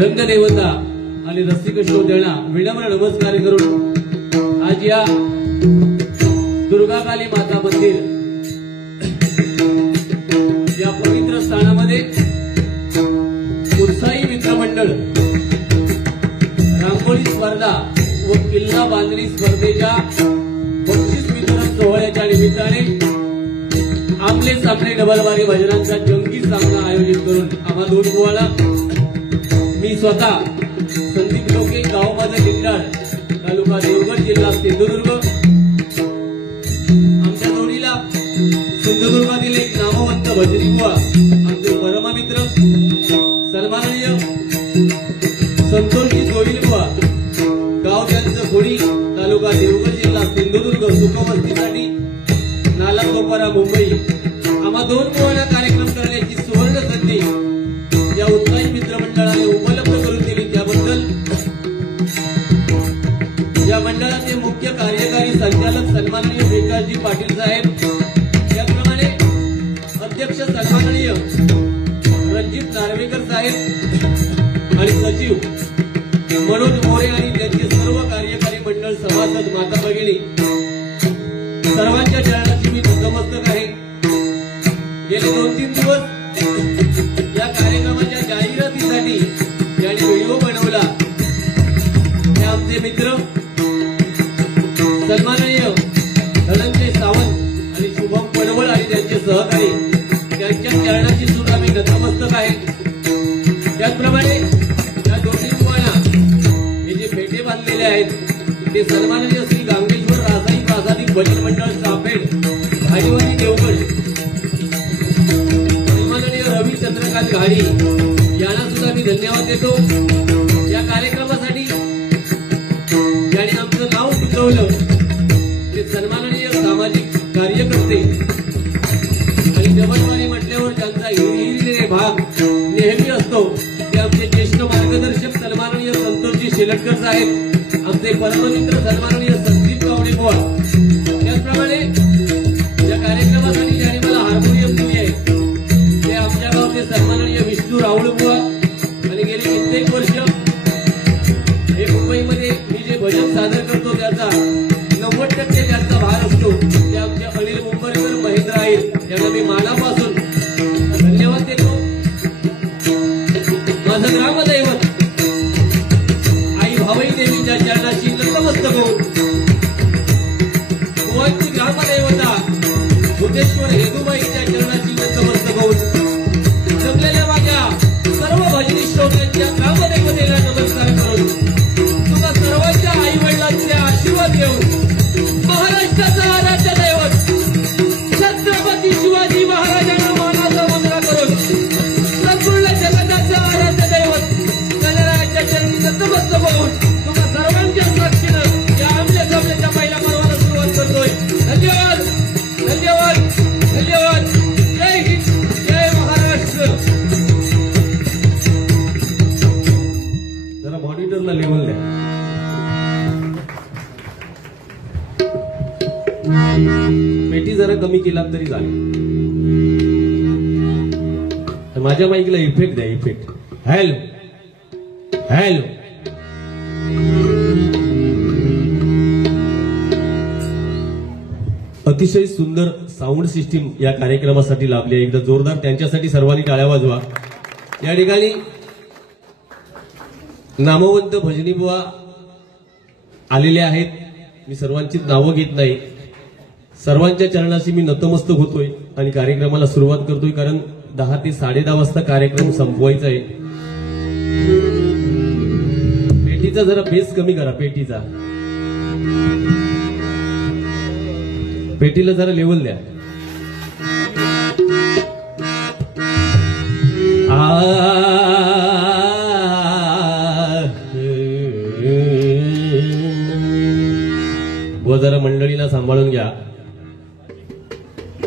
रंगदेवता आणि रसिक श्रोत्यांना विनम्र नमस्कार करून आज या दुर्गाकाली माता मंदिर या पवित्र स्थानामध्ये उत्साही मित्रमंडळ रांगोळी स्पर्धा व किल्ला बांधणी स्पर्धेच्या बक्षीस वितरण सोहळ्याच्या निमित्ताने आपले सामने डबलबारी भजनांचा जंगी सामना आयोजित करून आम्हा दोन गोवाला मी स्वतः संदीप लोके गाव माझा लिंगाळ तालुका देवगड जिल्हा सिंधुदुर्ग आमच्या जोडीला सिंधुदुर्गातील एक नामवंत भजनी बुवा आमचे परममित्र सन्माननीय संतोषजी जोईल बुवा गाव त्यांचं खोडी तालुका देवगड जिल्हा सिंधुदुर्ग सुखमस्तीसाठी नाला सोपारा मुंबई आम्हा दोन गोवाला कार्यक्रम करण्याची सुवर्ण संधी या उत्साही मित्रमंडळाने उपलब्ध करून दिली त्याबद्दल या मंडळाचे मुख्य कार्यकारी संचालक सन्माननीय विकासजी पाटील साहेब त्याप्रमाणे अध्यक्ष सन्माननीय रणजित नार्वेकर साहेब आणि सचिव मनोज मोरे आणि त्यांचे सर्व कार्यकारी मंडळ सभासद माता भगिनी सर्वांच्या चरणाची मी नतमस्तक आहे। गेले 2-3 दिवस या कार्यक्रमाच्या जाहिरातीसाठी ज्यांनी व्हिडिओ बनवला ते आमचे मित्र सन्माननीय धनंजय सावंत आणि शुभम पडवळ आणि त्यांचे सहकारी त्यांच्या चरणाची सुद्धा मी नतमस्तक आहे। त्याचप्रमाणे या दोन्ही मुलांना हे जे पेटे बांधलेले आहेत ते सन्माननीय श्री गांगेश्वर रासाई प्रासादिक भजन मंडळ सापेड भाजीवाली देवगड सन्माननीय रवी चंद्रकांत घाडी यांना सुद्धा मी धन्यवाद देतो। या कार्यक्रमासाठी ज्यांनी आमचं नाव सुचवलं ते सन्माननीय सामाजिक कार्यकर्ते आणि डबलबारी म्हटल्यावर ज्यांचा हिरिहिरीने भाग नेहमी असतो ते आमचे ज्येष्ठ मार्गदर्शक सन्माननीय संतोषजी शेलटकर साहेब आमचे परममित्र सन्माननीय संदीप गावडे बुवा त्याचप्रमाणे या कार्यक्रमासाठी ज्यांनी मला हार्मोनियम दिली आहे ते आमच्या गावचे सन्माननीय विष्णू राहुल बुवा आणि गेली कित्येक वर्ष हे मुंबईमध्ये मी जे भजन सादर करतो त्याचा 90% ज्यांचा भार असतो ते आमचे अनिल मुंबईकर महेंद्र आहेत यांना मी मानापासून धन्यवाद देतो। माझं ग्रामदैवत आई भावई देवीच्या चरणाची नतमस्तक होऊन गोवाची ग्रामदेवता भूतेश्वर हेदुबाईच्या चरणाची नतमस्तक होऊन जमलेल्या माझ्या सर्व भजनी श्रोत्यांच्या ग्रामदेवतेला नमस्कार करून तुला सर्वांच्या आई वडिलांचे आशीर्वाद घेऊन महाराष्ट्राचा आराध्य दैवत छत्रपती शिवाजी महाराजांना मानाचा वंदना करून संपूर्ण जगताचं आराध्य दैवत गणरायाच्या चरणी नतमस्तक होऊन तुला सर्वांच्या साक्षीनं या आमच्या जमण्याच्या पहिल्या पर्वाला सुरुवात करतोय। धन्यवाद धन्यवाद धन्यवाद। जय हिंद जय महाराष्ट्र। जरा मॉनिटरला लेवल द्या। पेटी जरा कमी केला तरी चालेल। माझ्या माईकला इफेक्ट द्या इफेक्ट। हॅलो हॅलो अतिशय सुंदर साऊंड सिस्टीम या कार्यक्रमासाठी लाभली आहे। एकदा जोरदार त्यांच्यासाठी सर्वांनी टाळ्या वाजवा। या ठिकाणी नामवंत भजनी बुवा आलेले आहेत। मी सर्वांची नावं घेत नाही। सर्वांच्या चरणाशी मी नतमस्तक होतोय आणि कार्यक्रमाला सुरुवात करतोय कारण 10 ते 10:30 वाजता कार्यक्रम संपवायचा आहे। पेटीचा जरा बेस कमी करा। पेटीला जरा लेवल द्या। व जरा मंडळीला सांभाळून घ्या।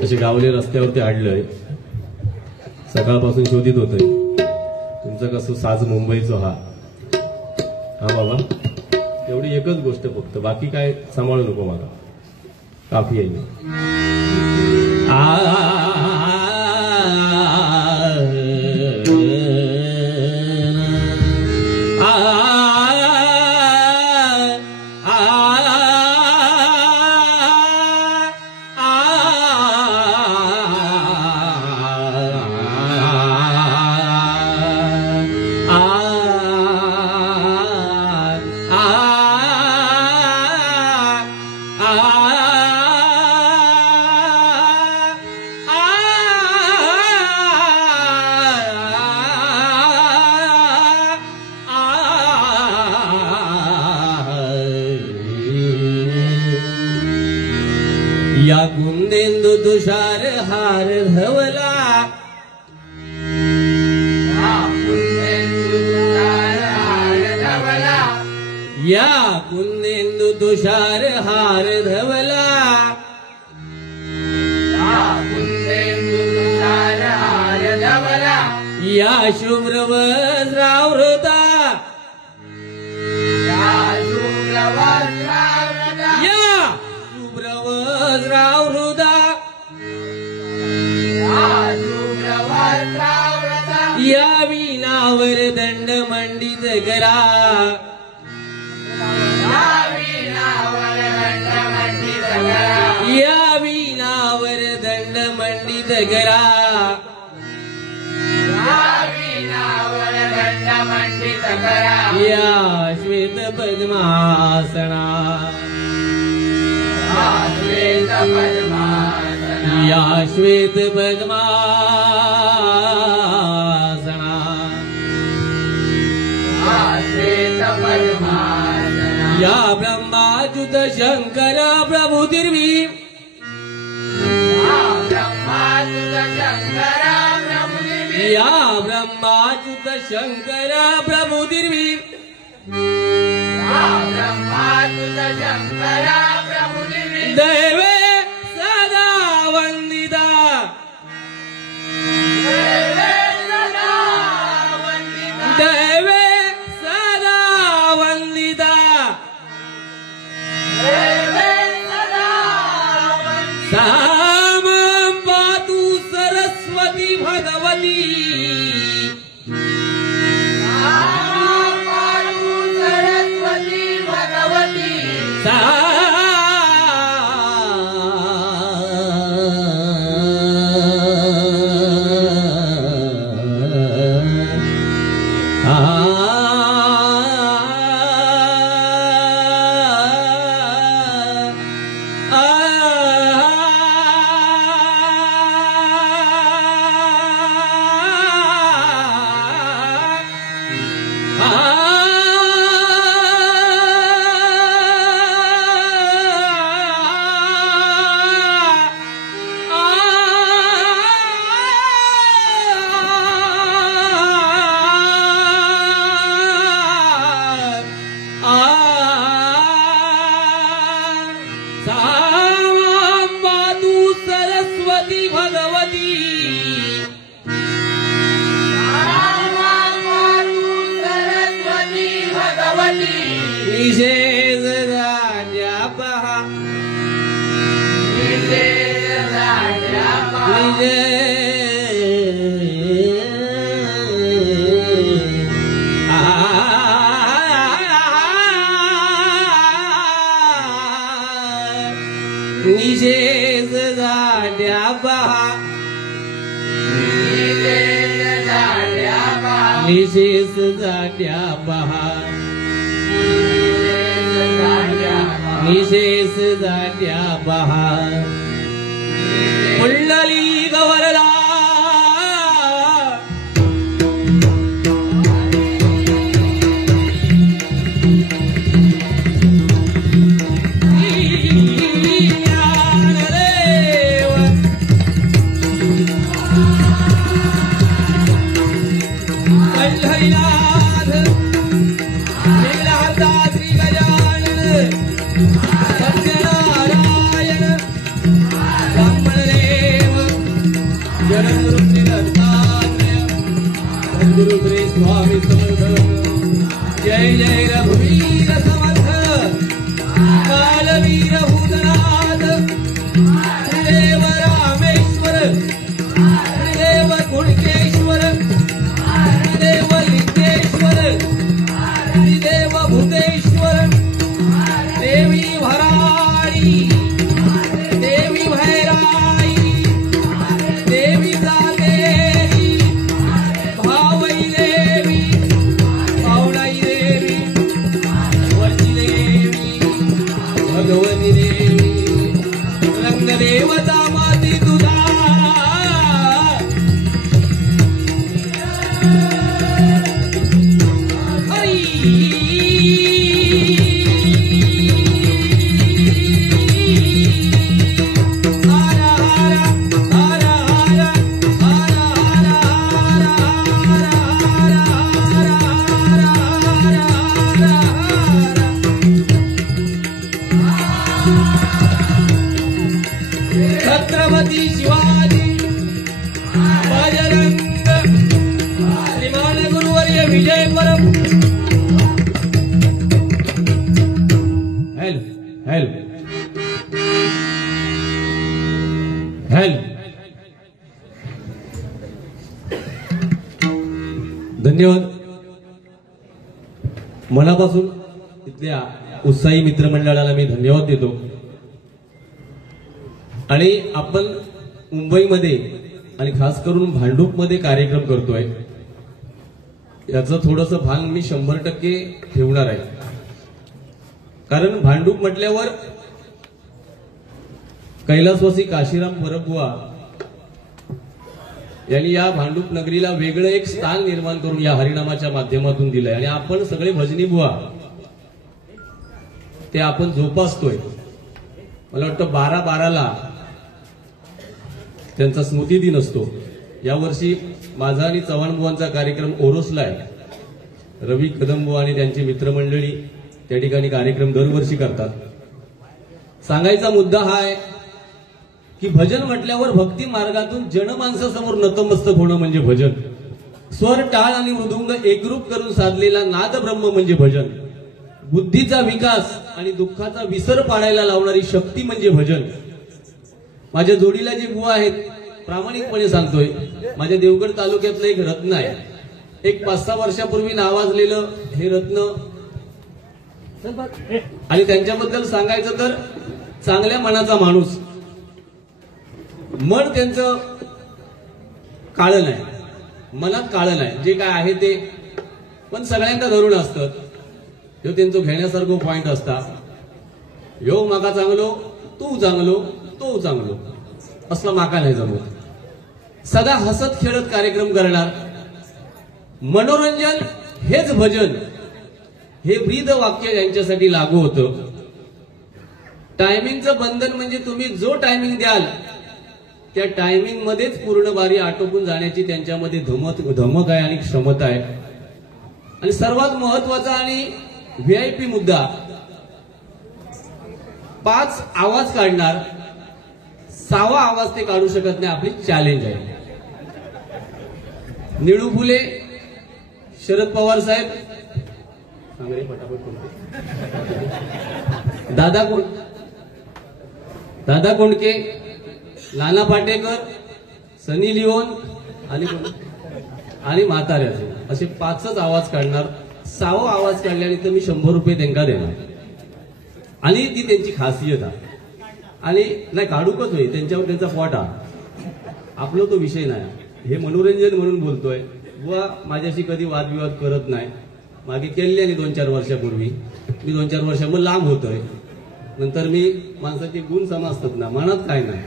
असे गावले रस्त्यावरती आडलंय सकाळपासून शोधित होतोय तुमचं कसं साज मुंबईचा हा बाबा एवढी एकच गोष्ट फक्त बाकी काय सांभाळू नको मला काफी आहे। या कुंदेंदु तुषार हार धवला या कुंदेंदु तुषार हार धवला या शुभ्र वज्रावृता या शुभ्र वज्रावृता या वीणावर दंड मंडित करा या वीणावर दंड मंडित करा या श्वेत पद्मासना या श्वेत पद्मासना या ब्रह्माच्युत शंकर प्रभु दिर्वी या ब्रह्माच्युत शंकर प्रभु दिर्वी दैवे सदा वंदिता दैवे सदा वंदिता सामं पातु सरस्वती भगवती निशेष जाड्या पहा निशेष जाड्या पहा निशेष जाड्या पहा पुंडली गवरला गुरु श्री स्वामी समर्थ जय जय रघुवीर समर्थ कालवीर भूतनाथ श्रीदेव रामेश्वर श्रीदेव कुणकेश्वर श्रीदेव लिंगेश्वर धन्यवाद. मनापासून इथल्या उत्साही मित्रमंडळाला मी धन्यवाद देतो. आणि आपण मुंबईमध्ये आणि खास करून भांडूपमध्ये कार्यक्रम करतोय, याचं थोडंसं भान मी 100% ठेवणार आहे. कारण भांडूप म्हटल्यावर कैलासवासी काशीराम परबुवा यांनी या भांडूप नगरीला वेगळं एक स्थान निर्माण करून या हरिनामाच्या माध्यमातून दिलंय. आणि आपण सगळे भजनी बुवा ते आपण जोपासतोय. मला वाटतं 12/12ला त्यांचा स्मृती दिन असतो. यावर्षी माझा आणि चव्हाण बुवांचा कार्यक्रम ओरोसला आहे. रवी कदमबुवा आणि त्यांची मित्रमंडळी त्या ठिकाणी कार्यक्रम दरवर्षी करतात. सांगायचा मुद्दा हा आहे की भजन म्हटल्यावर भक्ती मार्गातून जनमानसासमोर नतमस्तक होणं म्हणजे भजन. स्वर, टाळ आणि मृदुंग एकरूप करून साधलेला नाद ब्रह्म म्हणजे भजन. बुद्धीचा विकास आणि दुःखाचा विसर पाडायला लावणारी शक्ती म्हणजे भजन. माझ्या जोडीला जे बुवा आहेत, प्रामाणिकपणे सांगतोय, माझ्या देवगड तालुक्यातलं एक रत्न आहे. एक 5-6 वर्षापूर्वी नावाजलेलं हे रत्न. आणि त्यांच्याबद्दल सांगायचं तर चांगल्या मनाचा माणूस. मन त्यांचं काळं नाही, मनात काळं नाही, जे काय आहे ते पण सगळ्यांना धरून असतं. ह्यो त्यांचं घेण्यासारखं पॉइंट असता. ह्यो माका चांगलो, तू चांगलो, तो चांगलो, असला माका नाही जमत. सदा हसत खेळत कार्यक्रम करणार. मनोरंजन हेच भजन, हे ब्रीद वाक्य यांच्यासाठी लागू होतं. टायमिंगचं बंधन म्हणजे तुम्ही जो टायमिंग द्याल त्या टायमिंग मध्येच पूर्ण बारी आटोपून जाण्याची त्यांच्यामध्ये धमक आहे आणि क्षमता आहे. आणि सर्वात महत्वाचा आणि व्हीआयपी मुद्दा, 5 आवाज काढणार, 6वा आवाज ते काढू शकत नाही. आपली चॅलेंज आहे. निळू फुले, शरद पवार साहेब, दादा कोंडके, नाना पाटेकर, सनी लिओन आणि म्हाताऱ्याचे असे 5च आवाज काढणार. 6वा आवाज काढल्याने तर मी 100 रुपये त्यांना देणार. आणि ती त्यांची खासियत आहे. आणि नाही काढूकच होईल, त्यांच्यावर त्यांचा पॉट आहे. आपला तो विषय नाही. हे मनोरंजन म्हणून बोलतोय. व माझ्याशी कधी वादविवाद करत नाही. मागे केले आणि 2-4 वर्षापूर्वी मी 2-4 वर्ष मग लांब होतोय. नंतर मी माणसाचे गुण समजतात ना, मनात काय नाही.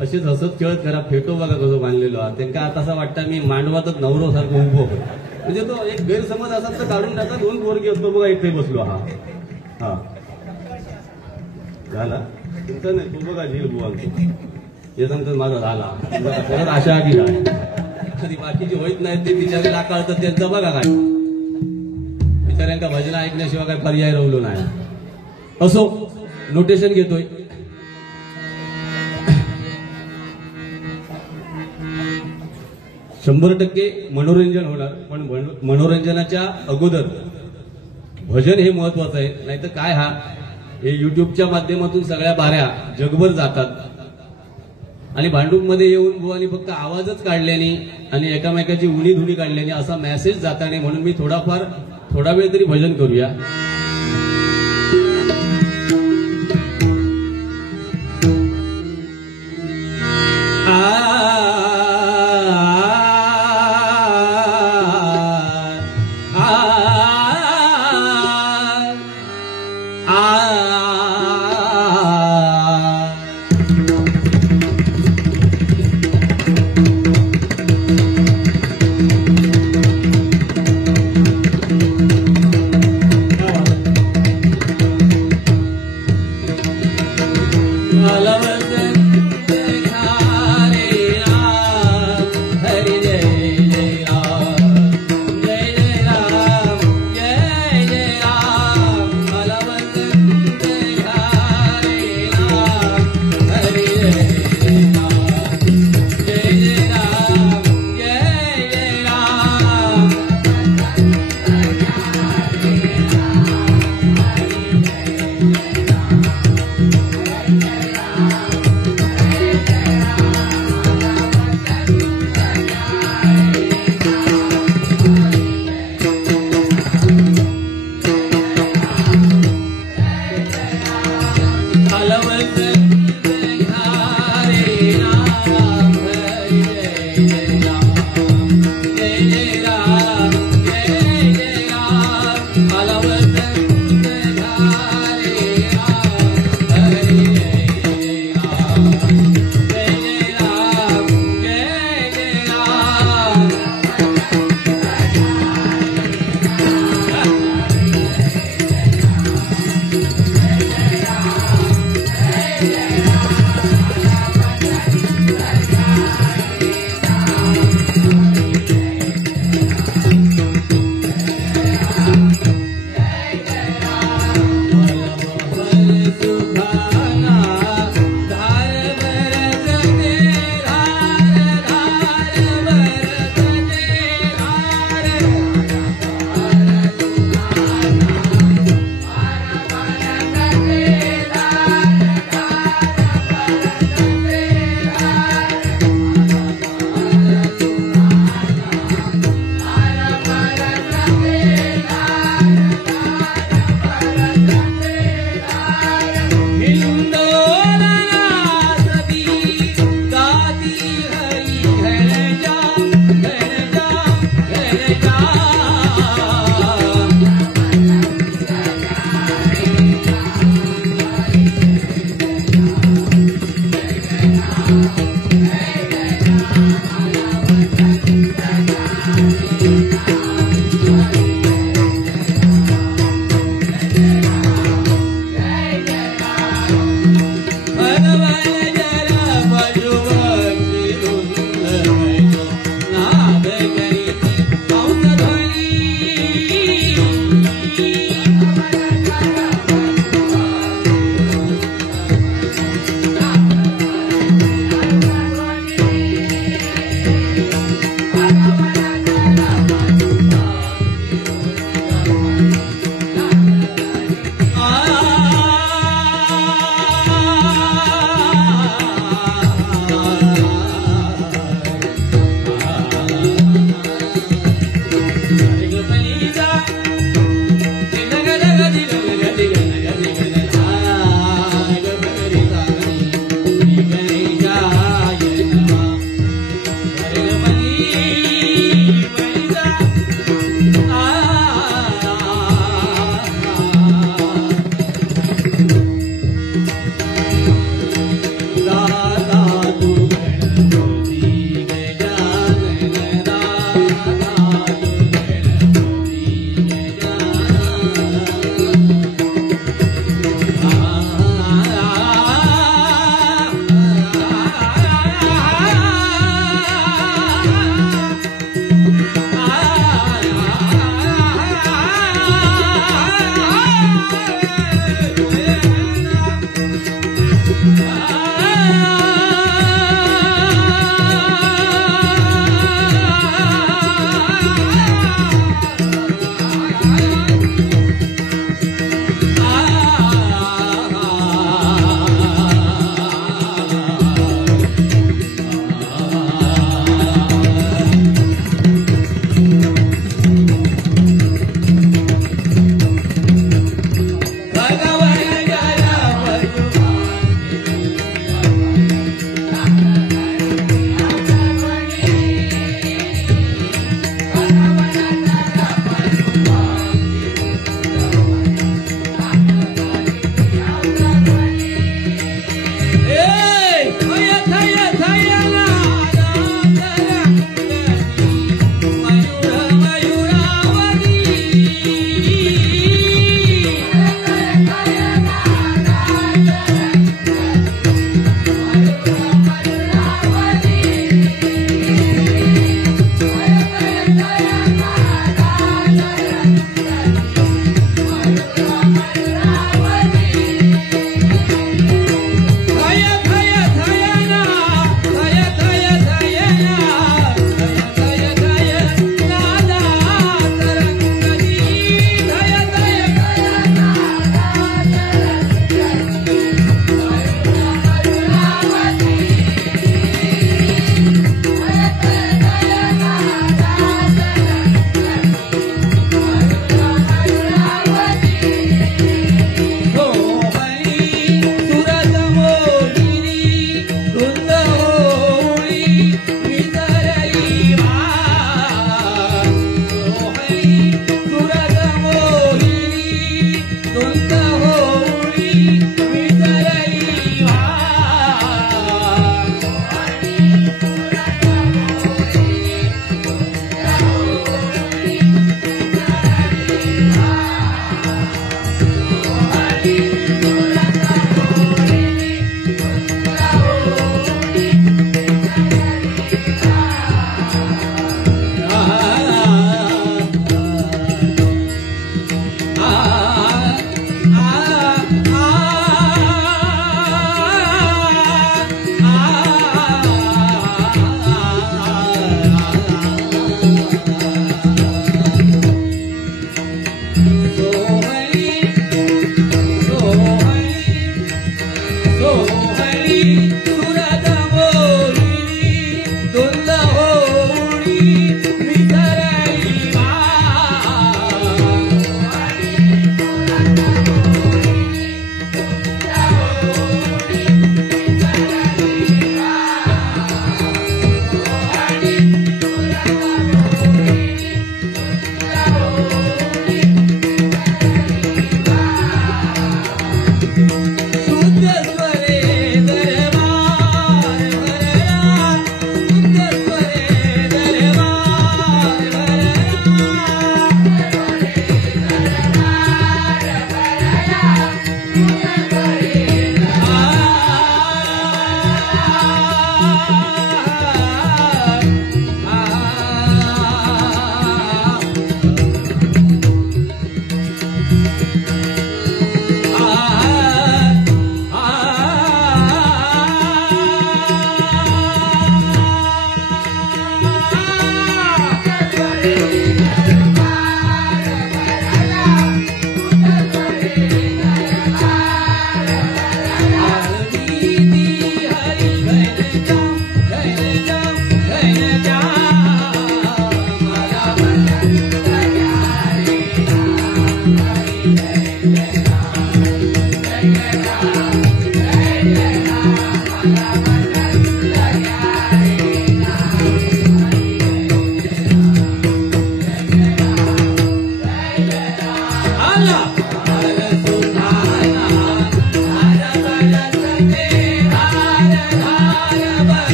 असेच हसत खेळत करा. फेटो बघा कसं बांधलेलो आहे. त्यांना आता असं वाटतं मी मांडवातच नवरो सारखं उभं होतो. म्हणजे तो एक गैरसमज असाच तर काढून टाका. 2 पोरगी असतो बघा, इथे बसलो. हा झाला तुमचा नाही, तो बघा झील बुवा हे सांगतात माझा झाला. परत आशा की काय बाकीचे होत नाहीत ते बिचारे लाकाळतात. त्यांचं बघा काय, बिचाऱ्यांका भजन ऐकण्याशिवाय काय पर्याय राहिलो नाही. असो, नोटेशन घेतोय. शंभर टक्के मनोरंजन होणार. पण मनोरंजनाच्या अगोदर भजन हे महत्वाचं आहे. नाहीतर काय, हे युट्यूबच्या माध्यमातून सगळ्या बाऱ्या जगभर जातात. आणि भांडूपमध्ये येऊन बुवानी फक्त आवाजच काढल्याने आणि एकामेकाची उणी धुणी काढल्याने असा मेसेज जाता नाही. म्हणून मी थोडा वेळ तरी भजन करूया.